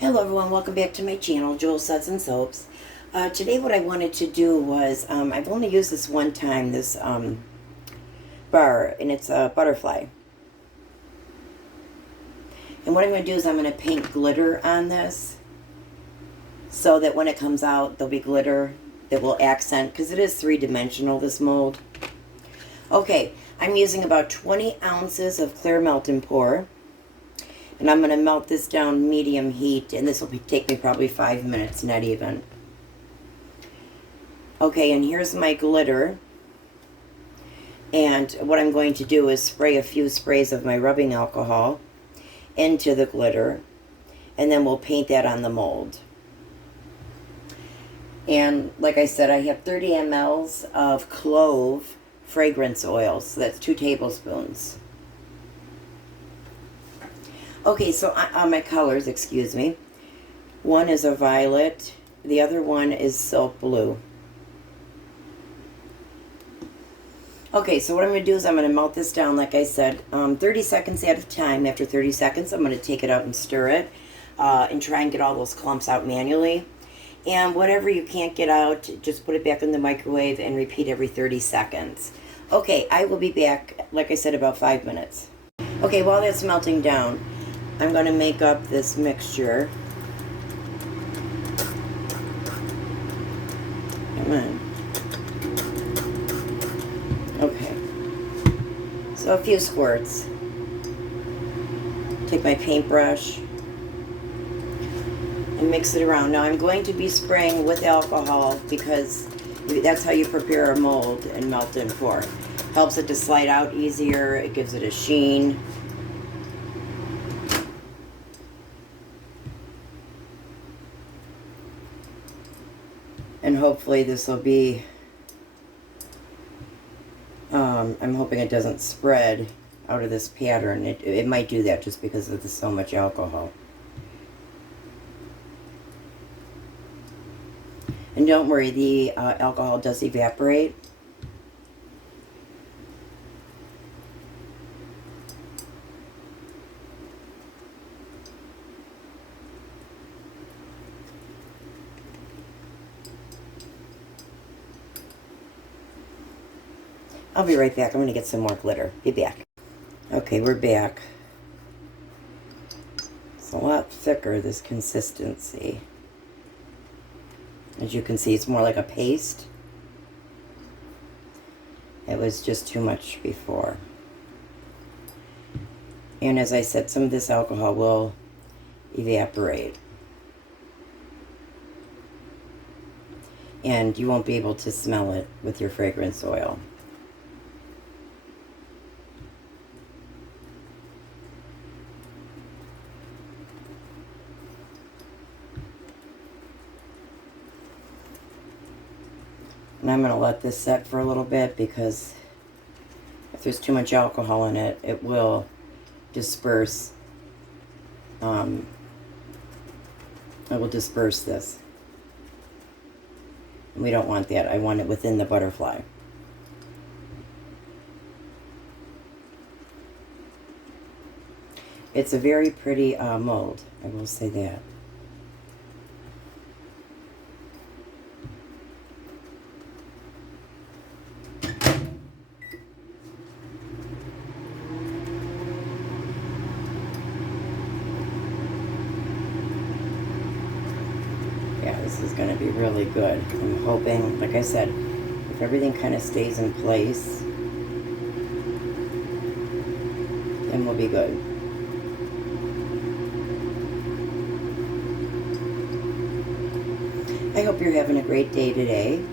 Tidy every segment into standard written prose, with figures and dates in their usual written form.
Hello everyone, welcome back to my channel, Jewel Suds and Soaps. Today what I wanted to do was, I've only used this one time, this bar, and it's a butterfly. And what I'm going to do is I'm going to paint glitter on this, so that when it comes out, there'll be glitter that will accent, because it is three-dimensional, this mold. Okay, I'm using about 20 ounces of clear melt and pour. And I'm going to melt this down medium heat, and this will take me probably 5 minutes, not even. Okay, and here's my glitter. And what I'm going to do is spray a few sprays of my rubbing alcohol into the glitter, and then we'll paint that on the mold. And like I said, I have 30 mLs of clove fragrance oil, so that's 2 tablespoons. Okay, so my colors, excuse me. One is a violet. The other one is silk blue. Okay, so what I'm going to do is I'm going to melt this down, like I said, 30 seconds at a time. After 30 seconds, I'm going to take it out and stir it and try and get all those clumps out manually. And whatever you can't get out, just put it back in the microwave and repeat every 30 seconds. Okay, I will be back, like I said, about 5 minutes. Okay, while that's melting down, I'm going to make up this mixture. Come on. Okay. So a few squirts. Take my paintbrush and mix it around. Now I'm going to be spraying with alcohol because that's how you prepare a mold and melt and pour. Helps it to slide out easier. It gives it a sheen. And hopefully this will be, I'm hoping it doesn't spread out of this pattern. It might do that just because of so much alcohol. And don't worry, the alcohol does evaporate. I'll be right back. I'm going to get some more glitter. Be back. Okay, we're back. It's a lot thicker, this consistency. As you can see, it's more like a paste. It was just too much before. And as I said, some of this alcohol will evaporate. And you won't be able to smell it with your fragrance oil. And I'm going to let this set for a little bit because if there's too much alcohol in it, it will disperse. It will disperse this. And we don't want that. I want it within the butterfly. It's a very pretty mold, I will say that. This is going to be really good. I'm hoping, like I said, if everything kind of stays in place, then we'll be good. I hope you're having a great day today.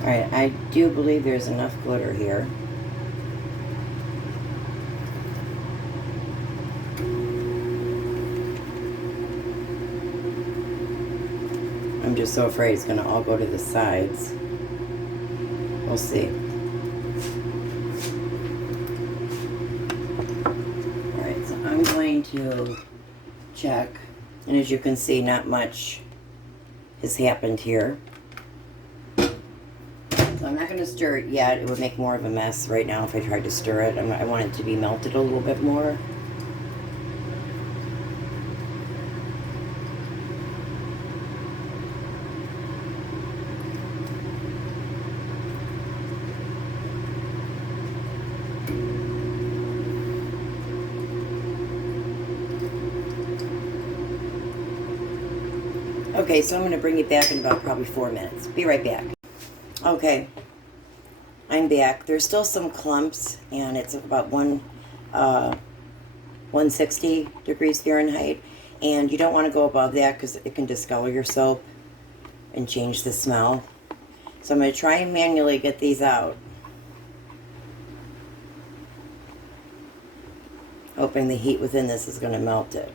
Alright, I do believe there's enough glitter here. I'm just so afraid it's going to all go to the sides. We'll see. Alright, so I'm going to check. And as you can see, not much has happened here. So I'm not going to stir it yet. It would make more of a mess right now if I tried to stir it. I want it to be melted a little bit more. Okay, so I'm going to bring it back in about probably 4 minutes. Be right back. Okay, I'm back. There's still some clumps, and it's about 160 degrees Fahrenheit, and you don't want to go above that because it can discolor your soap and change the smell. So I'm going to try and manually get these out, hoping the heat within this is going to melt it.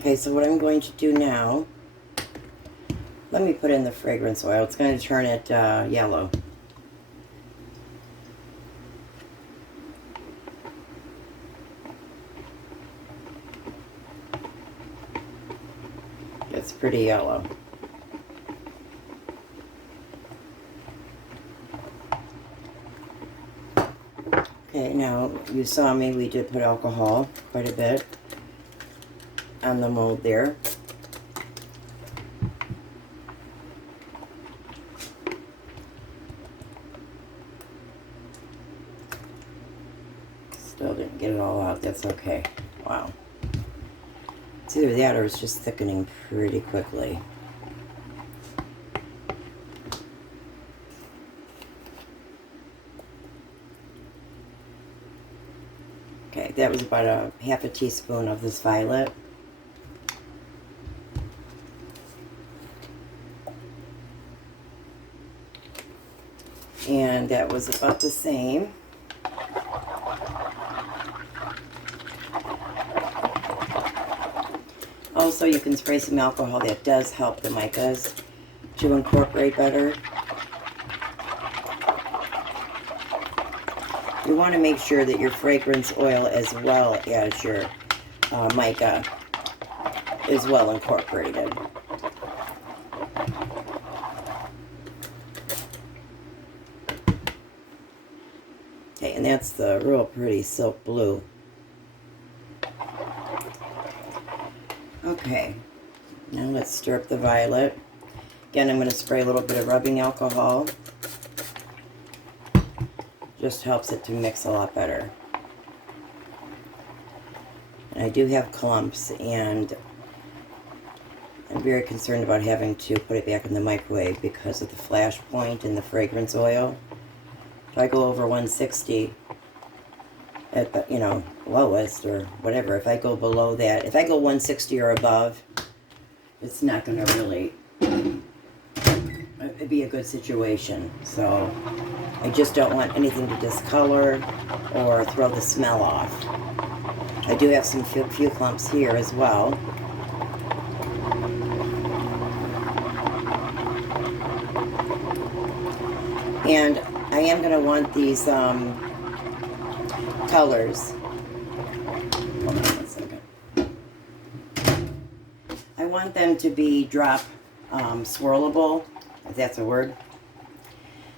Okay, so what I'm going to do now, let me put in the fragrance oil. It's going to turn it yellow. It's pretty yellow. Okay, now you saw me, we did put alcohol, quite a bit, on the mold there. Still didn't get it all out, that's okay. Wow. It's either that or it's just thickening pretty quickly. Okay, that was about a half a teaspoon of this violet. And that was about the same. Also, you can spray some alcohol. That does help the micas to incorporate better. You want to make sure that your fragrance oil as well as your mica is well incorporated. Okay, and that's the real pretty silk blue. Okay, now let's stir up the violet. Again, I'm going to spray a little bit of rubbing alcohol. Just helps it to mix a lot better. And I do have clumps, and I'm very concerned about having to put it back in the microwave because of the flash point in the fragrance oil. If I go over 160 at the, lowest or whatever, if I go below that, if I go 160 or above, it's not going to really be a good situation. So I just don't want anything to discolor or throw the smell off. I do have some few clumps here as well. And I am going to want these colors. Hold on a second. I want them to be drop swirlable, if that's a word.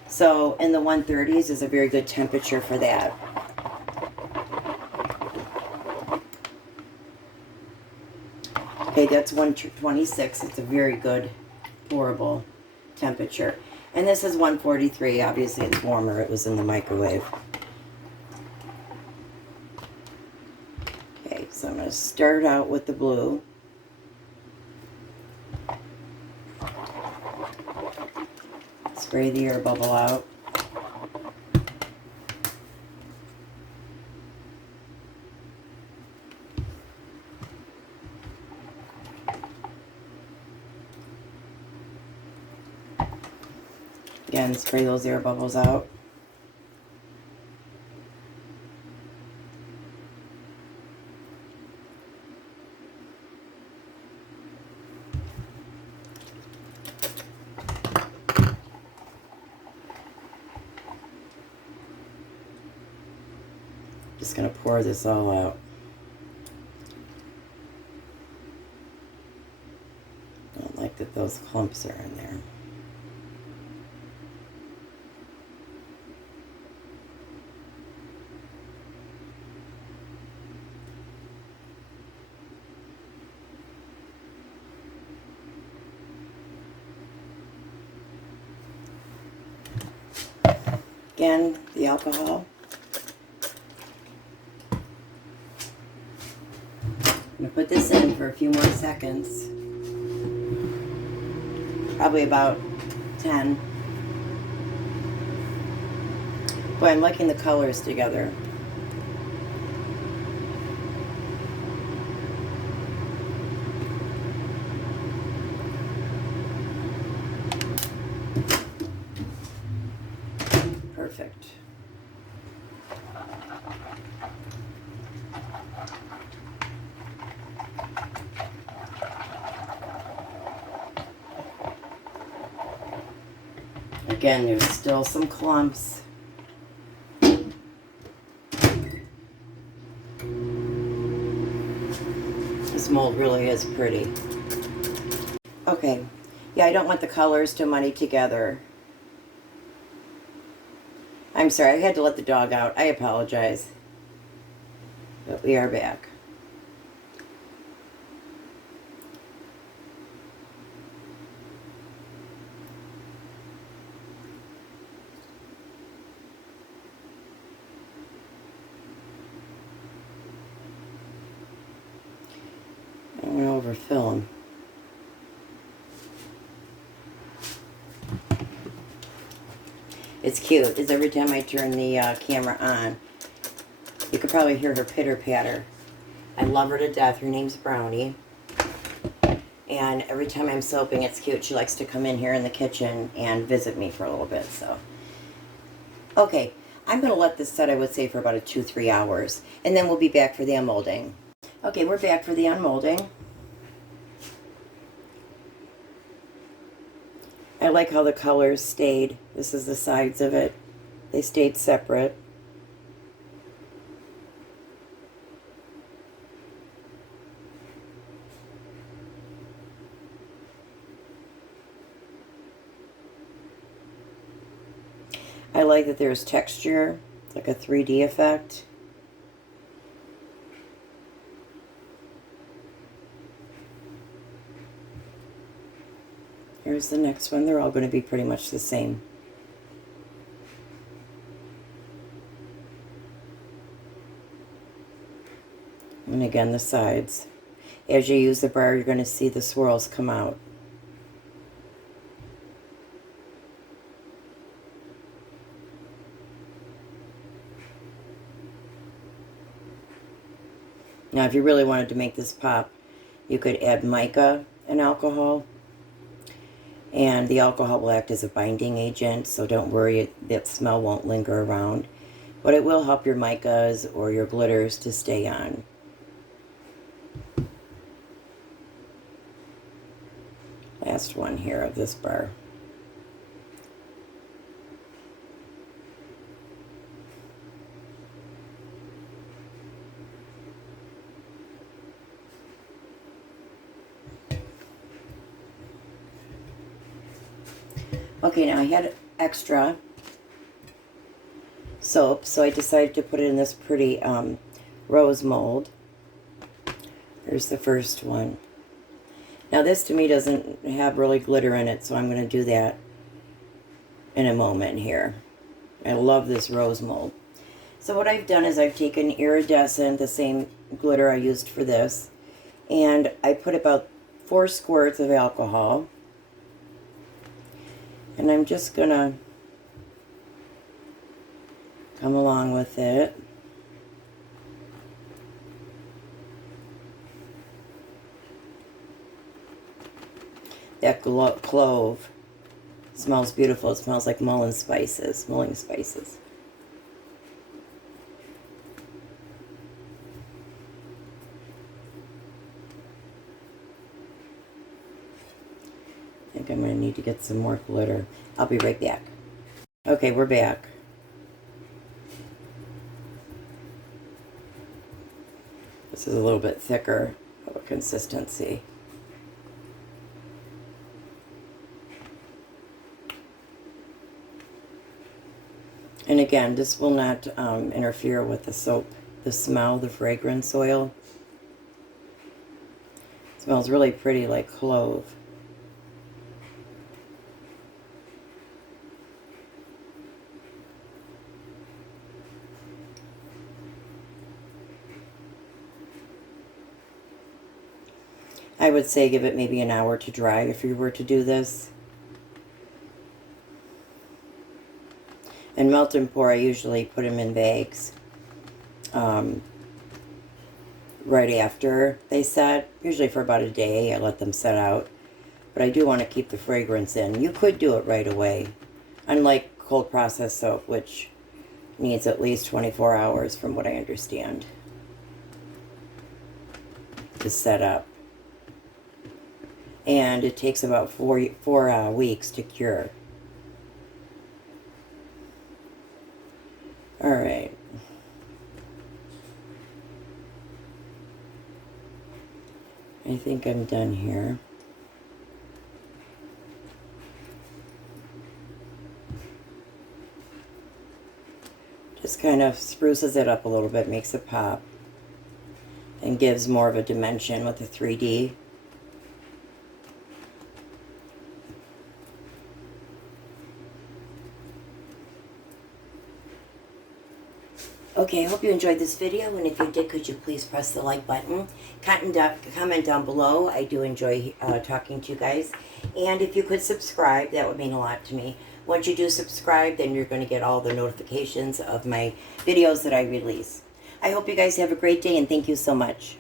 So in the 130s is a very good temperature for that. Okay, that's 126. It's a very good pourable temperature. And this is 143. Obviously it's warmer. It was in the microwave. Okay, so I'm going to start out with the blue. Spray the air bubble out. Again, spray those air bubbles out. just going to pour this all out. I don't like that those clumps are in there. Again, the alcohol. I'm going to put this in for a few more seconds. Probably about 10. Boy, I'm liking the colors together. Perfect. Again, there's still some clumps. This mold really is pretty. Okay, yeah, I don't want the colors to muddy together. I'm sorry, I had to let the dog out. I apologize. But we are back. I'm going to overfill them. It's cute, is every time I turn the camera on, you could probably hear her pitter-patter. I love her to death. Her name's Brownie. And every time I'm soaping, it's cute. She likes to come in here in the kitchen and visit me for a little bit. So, okay, I'm going to let this set, I would say, for about 2-3 hours. And then we'll be back for the unmolding. Okay, we're back for the unmolding. I like how the colors stayed. This is the sides of it. They stayed separate. I like that there's texture. It's like a 3D effect. Here's the next one. They're all going to be pretty much the same. And again, the sides. As you use the bar, you're going to see the swirls come out. Now, if you really wanted to make this pop, you could add mica and alcohol. And the alcohol will act as a binding agent, so don't worry, that smell won't linger around. But it will help your micas or your glitters to stay on. Last one here of this bar. Okay, now I had extra soap, so I decided to put it in this pretty rose mold. Here's the first one. Now this to me doesn't have really glitter in it, so I'm going to do that in a moment here. I love this rose mold. So what I've done is I've taken iridescent, the same glitter I used for this, and I put about 4 squirts of alcohol. And I'm just going to come along with it. That clove smells beautiful. It smells like mulling spices. I think I'm going to need to get some more glitter. I'll be right back. Okay, we're back. This is a little bit thicker of a consistency. And again, this will not interfere with the soap, the smell, the fragrance oil. It smells really pretty, like clove. I would say give it maybe an hour to dry if you were to do this. And melt and pour, I usually put them in bags right after they set. Usually for about a day, I let them set out. But I do want to keep the fragrance in. You could do it right away. Unlike cold processed soap, which needs at least 24 hours from what I understand to set up. And it takes about four weeks to cure. All right. I think I'm done here. Just kind of spruces it up a little bit, makes it pop, and gives more of a dimension with the 3D. Okay, I hope you enjoyed this video, and if you did, could you please press the like button? Comment down below. I do enjoy talking to you guys. And if you could subscribe, that would mean a lot to me. Once you do subscribe, then you're going to get all the notifications of my videos that I release. I hope you guys have a great day, and thank you so much.